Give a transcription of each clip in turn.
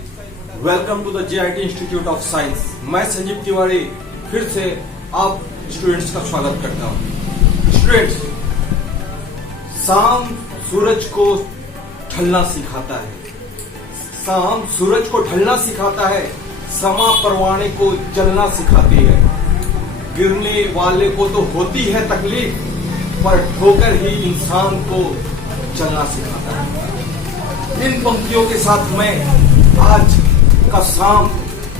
Welcome to the JIT institute of science. मैं संजीव तिवारी फिर से आप स्टूडेंट्स का स्वागत करता हूं। स्टूडेंट्स, शाम सूरज को ढलना सिखाता है, शाम सूरज को ढलना सिखाता है, समा परवाने को जलना सिखाती है। गिरने वाले को तो होती है तकलीफ, पर ठोकर ही इंसान को चलना सिखाता है। इन पंक्तियों के साथ मैं आज का शाम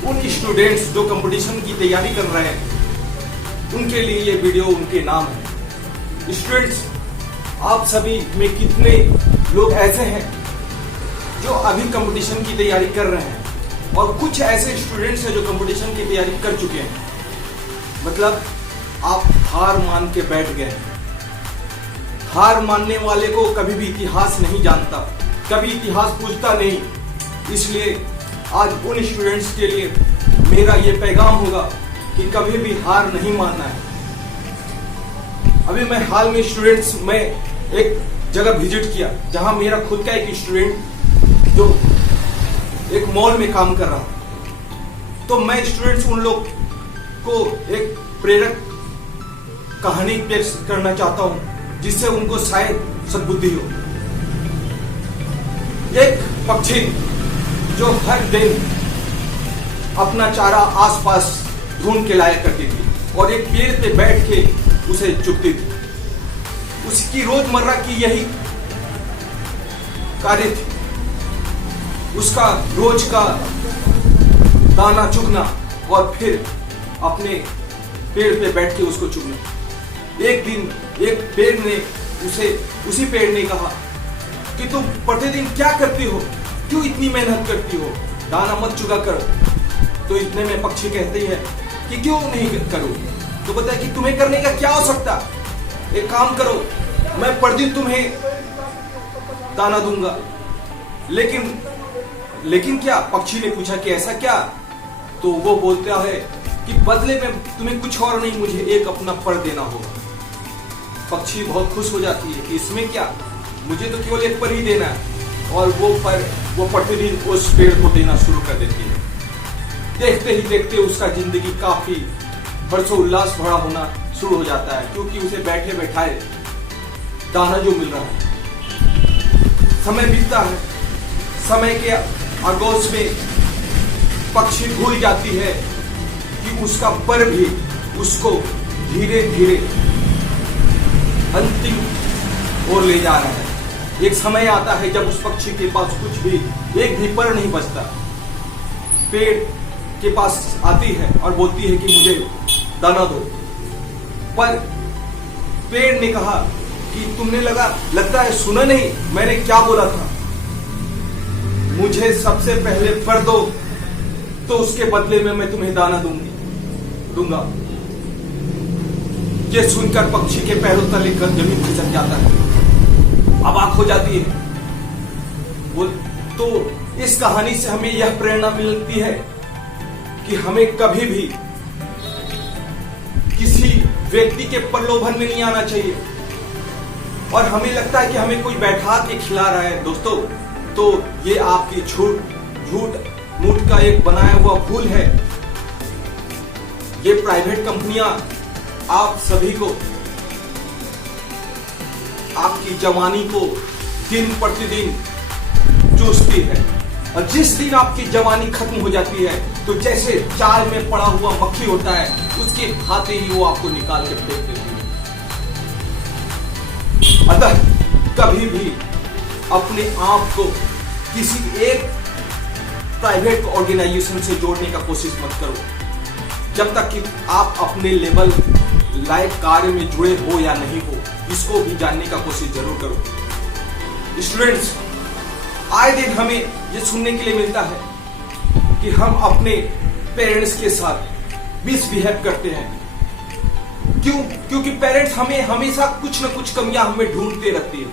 उन स्टूडेंट्स जो कंपटीशन की तैयारी कर रहे हैं उनके लिए ये वीडियो उनके नाम है। स्टूडेंट्स, आप सभी में कितने लोग ऐसे हैं जो अभी कंपटीशन की तैयारी कर रहे हैं और कुछ ऐसे स्टूडेंट्स हैं जो कंपटीशन की तैयारी कर चुके हैं, मतलब आप हार मान के बैठ गए। हार मानने वाले को कभी भी इतिहास नहीं जानता, कभी इतिहास पूछता नहीं। इसलिए आज उन स्टूडेंट्स के लिए मेरा ये पैगाम होगा कि कभी भी हार नहीं मानना है। अभी मैं हाल में स्टूडेंट्स में एक जगह विजिट किया जहां मेरा खुद का एक स्टूडेंट जो एक मॉल में काम कर रहा, तो मैं स्टूडेंट्स उन लोग को एक प्रेरक कहानी पेश करना चाहता हूं जिससे उनको शायद सद्बुद्धि हो। एक पक्षी जो हर दिन अपना चारा आसपास ढूंढ के लाया करती थी और एक पेड़ पे बैठ के उसे चुगती थी। उसकी रोजमर्रा की यही कार्य थी, उसका रोज का दाना चुगना और फिर अपने पेड़ पे बैठ के उसको चुगना। एक दिन एक पेड़ ने उसी पेड़ ने कहा कि तुम प्रतिदिन क्या करती हो, क्यों इतनी मेहनत करती हो, दाना मत चुगा करो। तो इतने में पक्षी कहती है कि क्यों नहीं करूं। तो बताया कि तुम्हें करने का क्या हो सकता, एक काम करो, मैं प्रतिदिन तुम्हें दाना दूंगा। लेकिन क्या, पक्षी ने पूछा कि ऐसा क्या। तो वो बोलता है कि बदले में तुम्हें कुछ और नहीं, मुझे एक अपना फल देना होगा। पक्षी बहुत खुश हो जाती है कि इसमें क्या, मुझे तो केवल एक पर ही देना है। और वो प्रतिदिन उस पेड़ को देना शुरू कर देती है। देखते ही देखते उसका जिंदगी काफी हर्षोल्लास भरा होना शुरू हो जाता है, क्योंकि उसे बैठे बैठाए दाना जो मिल रहा है। समय बीतता है, समय के आगोश में पक्षी भूल जाती है कि उसका पर भी उसको धीरे धीरे अंतिम ओर ले जा रहा है। एक समय आता है जब उस पक्षी के पास कुछ भी, एक भी पर नहीं बचता। पेड़ के पास आती है और बोलती है कि मुझे दाना दो। पर पेड़ ने कहा कि तुमने लगता है सुना नहीं, मैंने क्या बोला था, मुझे सबसे पहले फल दो, तो उसके बदले में मैं तुम्हें दाना दूंगा। ये सुनकर पक्षी के पैरों तले जमीन खिसक जाता है, अवाक हो जाती है वो। तो इस कहानी से हमें यह प्रेरणा मिलती है कि हमें कभी भी किसी व्यक्ति के प्रलोभन में नहीं आना चाहिए। और हमें लगता है कि हमें कोई बैठा के खिला रहा है दोस्तों, तो ये आपकी झूठ मूठ का एक बनाया हुआ फूल है। ये प्राइवेट कंपनियां आप सभी को, आपकी जवानी को दिन प्रतिदिन चूसती है। और जिस दिन आपकी जवानी खत्म हो जाती है तो जैसे जाल में पड़ा हुआ मक्खी होता है, उसके खाते ही वो आपको निकाल के फेंक देती है। अतः कभी भी अपने आप को किसी एक प्राइवेट ऑर्गेनाइजेशन से जोड़ने का कोशिश मत करो, जब तक कि आप अपने लेवल लाइफ कार्य में जुड़े हो या नहीं हो, इसको भी जानने का कोशिश जरूर करो। स्टूडेंट्स, आए दिन हमें ये सुनने के लिए मिलता है कि हम अपने पेरेंट्स के साथ मिसबिहेव करते हैं। क्यों? क्योंकि पेरेंट्स हमें हमेशा कुछ न कुछ कमियां हमें ढूंढते रहती है।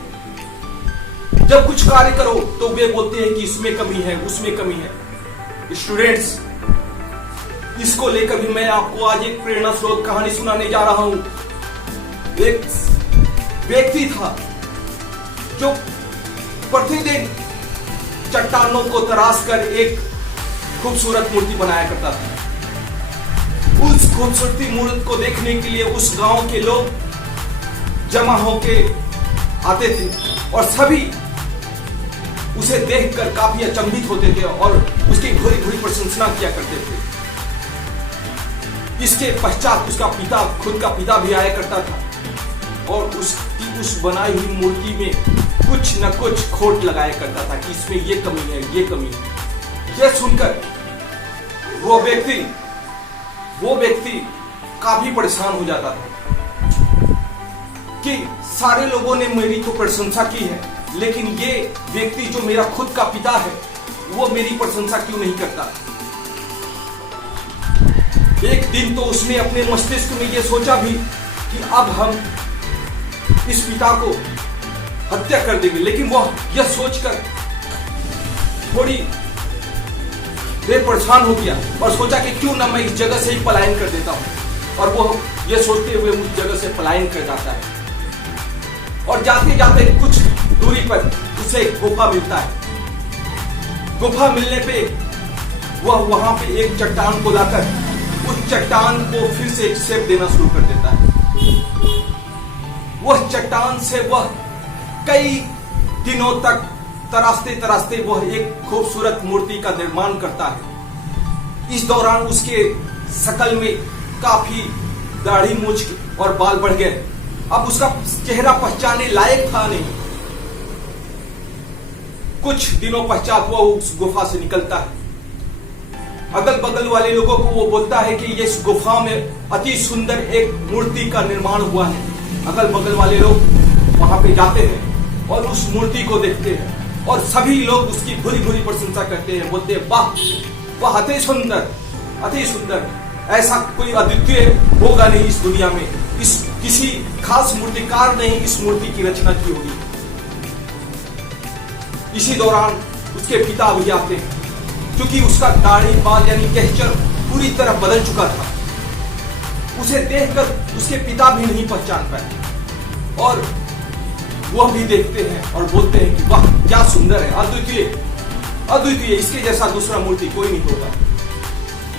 जब कुछ कार्य करो तो वे बोलते हैं कि इसमें कमी है, उसमें कमी है। स्टूडेंट्स, इसको लेकर भी मैं आपको आज एक प्रेरणा स्रोत कहानी सुनाने जा रहा हूं। एक व्यक्ति था जो प्रतिदिन चट्टानों को तराश कर एक खूबसूरत मूर्ति बनाया करता था। उस खूबसूरती मूर्ति को देखने के लिए उस गांव के लोग जमा होके आते थे और सभी उसे देखकर काफी अचंभित होते थे और उसकी भूरी भूरी प्रशंसा किया करते थे। इसके पश्चात उसका पिता, खुद का पिता भी आया करता था और उसकी उस बनाई हुई मूर्ति में कुछ न कुछ खोट लगाया करता था कि इसमें ये कमी है, ये कमी है। यह सुनकर वो व्यक्ति काफी परेशान हो जाता था कि सारे लोगों ने मेरी तो प्रशंसा की है, लेकिन ये व्यक्ति जो मेरा खुद का पिता है वो मेरी प्रशंसा क्यों नहीं करता। एक दिन तो उसने अपने मस्तिष्क में ये सोचा भी कि अब हम इस पिता को हत्या कर देंगे, लेकिन वह यह सोचकर थोड़ी देर परेशान हो गया और सोचा कि क्यों ना मैं इस जगह से ही पलायन कर देता हूं। और वो यह सोचते हुए उस जगह से पलायन कर जाता है और जाते जाते कुछ दूरी पर उसे एक गुफा मिलता है। गुफा मिलने पे वह वहां पे एक चट्टान को लाकर उस चट्टान को फिर से एक शेप देना शुरू कर देता है। वह चट्टान से वह कई दिनों तक तराशते तराशते वह एक खूबसूरत मूर्ति का निर्माण करता है। इस दौरान उसके शकल में काफी दाढ़ी मूंछ और बाल बढ़ गए। अब उसका चेहरा पहचानने लायक था नहीं। कुछ दिनों पश्चात वह उस गुफा से निकलता है। अगल बगल वाले लोगों को वो बोलता है कि इस गुफा में अति सुंदर एक मूर्ति का निर्माण हुआ है। अगल बगल वाले लोग वहां पे जाते हैं और उस मूर्ति को देखते हैं और सभी लोग उसकी भूरी भूरी प्रशंसा करते हैं, बोलते हैं वाह वाह, अति सुंदर, अति सुंदर, ऐसा कोई अद्वितीय होगा नहीं इस दुनिया में, इस किसी खास मूर्तिकार ने इस मूर्ति की रचना की होगी। इसी दौरान उसके पिता भी आते हैं, क्योंकि उसका दाढ़ी बाल यानी गहचर पूरी तरह बदल चुका था। उसे देखकर उसके पिता भी नहीं पहचान पाए और वह भी देखते हैं और बोलते हैं कि वाह क्या सुंदर है, अद्वितीय, अद्वितीय, इसके जैसा दूसरा मूर्ति कोई नहीं होगा।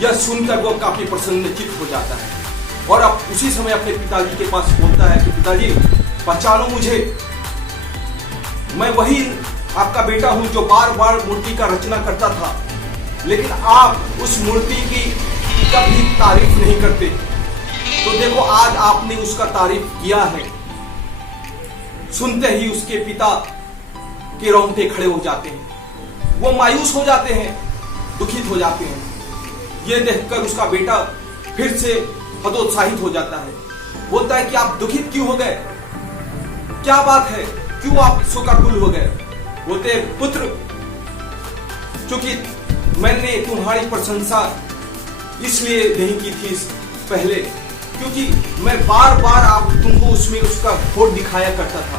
यह सुनकर वह काफी प्रसन्नचित्त हो जाता है और अब उसी समय अपने पिताजी के पास बोलता है कि पिताजी पहचानो मुझे, मैं वही आपका बेटा हूं जो बार बार मूर्ति का रचना करता था, लेकिन आप उस मूर्ति की कभी तारीफ नहीं करते। तो देखो आज आपने उसका तारीफ किया है। सुनते ही उसके पिता के रोंगटे खड़े हो जाते हैं, वो मायूस हो जाते हैं, दुखित हो जाते हैं। यह देखकर उसका बेटा फिर से हतोत्साहित हो जाता है, बोलता है कि आप दुखित क्यों हो गए, क्या बात है, क्यों आप शोकाकुल हो गए। बोलते हैं पुत्र, क्योंकि मैंने तुम्हारी प्रशंसा इसलिए नहीं की थी पहले, क्योंकि मैं बार बार आप तुमको उसमें उसका खोट दिखाया करता था,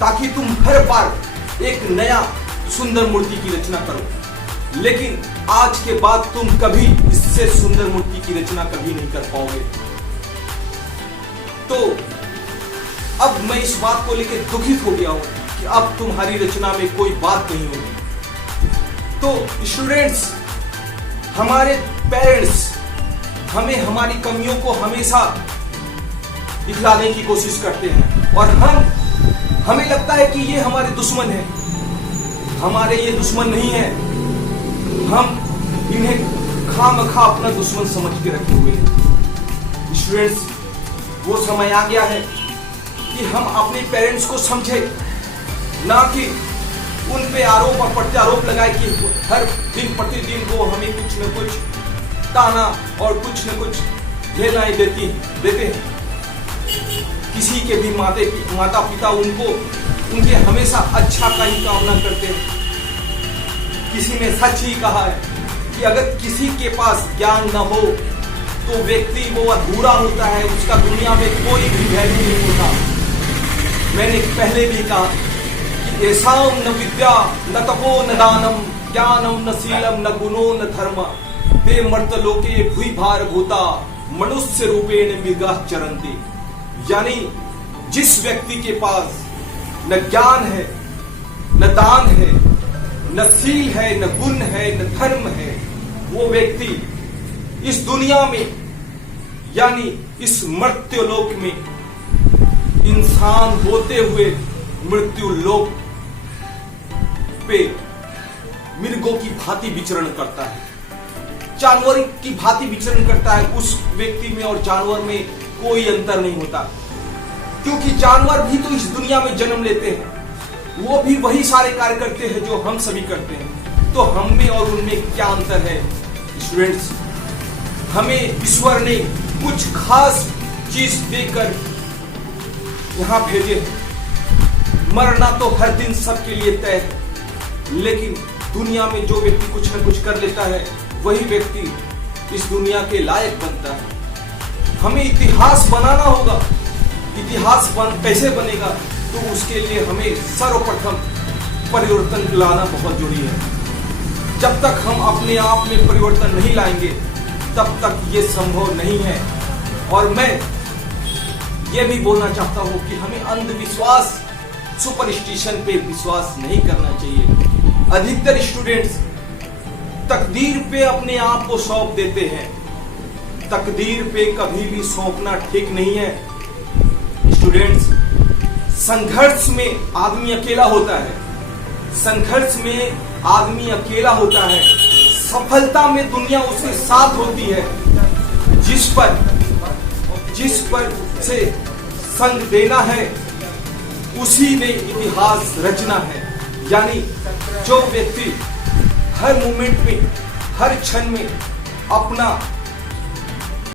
ताकि तुम हर बार एक नया सुंदर मूर्ति की रचना करो, लेकिन आज के बाद तुम कभी इससे सुंदर मूर्ति की रचना कभी नहीं कर पाओगे। तो अब मैं इस बात को लेकर दुखित हो गया हूं कि अब तुम्हारी रचना में कोई बात नहीं होगी। तो स्टूडेंट्स, हमारे पेरेंट्स हमें हमारी कमियों को हमेशा दिखलाने की कोशिश करते हैं और हमें लगता है कि ये हमारे दुश्मन है। हमारे ये दुश्मन नहीं है, हम इन्हें खामखा अपना दुश्मन समझ के रखे हुए हैं। स्टूडेंट्स, वो समय आ गया है कि हम अपने पेरेंट्स को समझे, ना कि उन पे आरोप और प्रत्यारोप लगाए कि हर दिन प्रतिदिन वो हमें कुछ न कुछ ताना और कुछ न कुछ झेलनाएं देते हैं। किसी के भी माता पिता उनके हमेशा अच्छा का ही कामना करते हैं। किसी ने सच ही कहा है कि अगर किसी के पास ज्ञान न हो तो व्यक्ति वो अधूरा होता है, उसका दुनिया में कोई भी वैल्यू नहीं होता। मैंने पहले भी कहा कि ऐसाम न विद्या न तपो न दानम ज्ञानम न शीलम न गुणो न धर्म ते मर्तलोके भूई भार भूता मनुष्य रूपेण मृगा चरन्ति। यानी जिस व्यक्ति के पास न ज्ञान है, न दान है, न शील है, न गुण है, न धर्म है, वो व्यक्ति इस दुनिया में यानी इस मर्त्य लोक में इंसान होते हुए मृत्यु लोक पे मृगों की भांति विचरण करता है, जानवर की भांति विचरण करता है। उस व्यक्ति में और जानवर में कोई अंतर नहीं होता, क्योंकि जानवर भी तो इस दुनिया में जन्म लेते हैं, वो भी वही सारे कार्य करते हैं जो हम सभी करते हैं। तो हम में और उनमें क्या अंतर है स्टूडेंट्स? हमें ईश्वर ने कुछ खास चीज देकर यहां भेजे। मरना तो हर दिन सबके लिए तय है, लेकिन दुनिया में जो व्यक्ति कुछ न कुछ कर लेता है वही व्यक्ति इस दुनिया के लायक बनता है। हमें इतिहास बनाना होगा। इतिहास कैसे बनेगा? तो उसके लिए हमें सर्वप्रथम परिवर्तन लाना बहुत जरूरी है। जब तक हम अपने आप में परिवर्तन नहीं लाएंगे तब तक ये संभव नहीं है। और मैं ये भी बोलना चाहता हूं कि हमें अंधविश्वास, सुपरस्टिशन पे विश्वास नहीं करना चाहिए। अधिकतर स्टूडेंट्स तकदीर पे अपने आप को सौंप देते हैं। तकदीर पे कभी भी सौंपना ठीक नहीं है स्टूडेंट्स। संघर्ष में आदमी अकेला होता है, संघर्ष में आदमी अकेला होता है। सफलता में दुनिया उसके साथ होती है। जिस पर से संग देना है उसी ने इतिहास रचना है। यानी जो व्यक्ति हर मोमेंट में, हर क्षण में अपना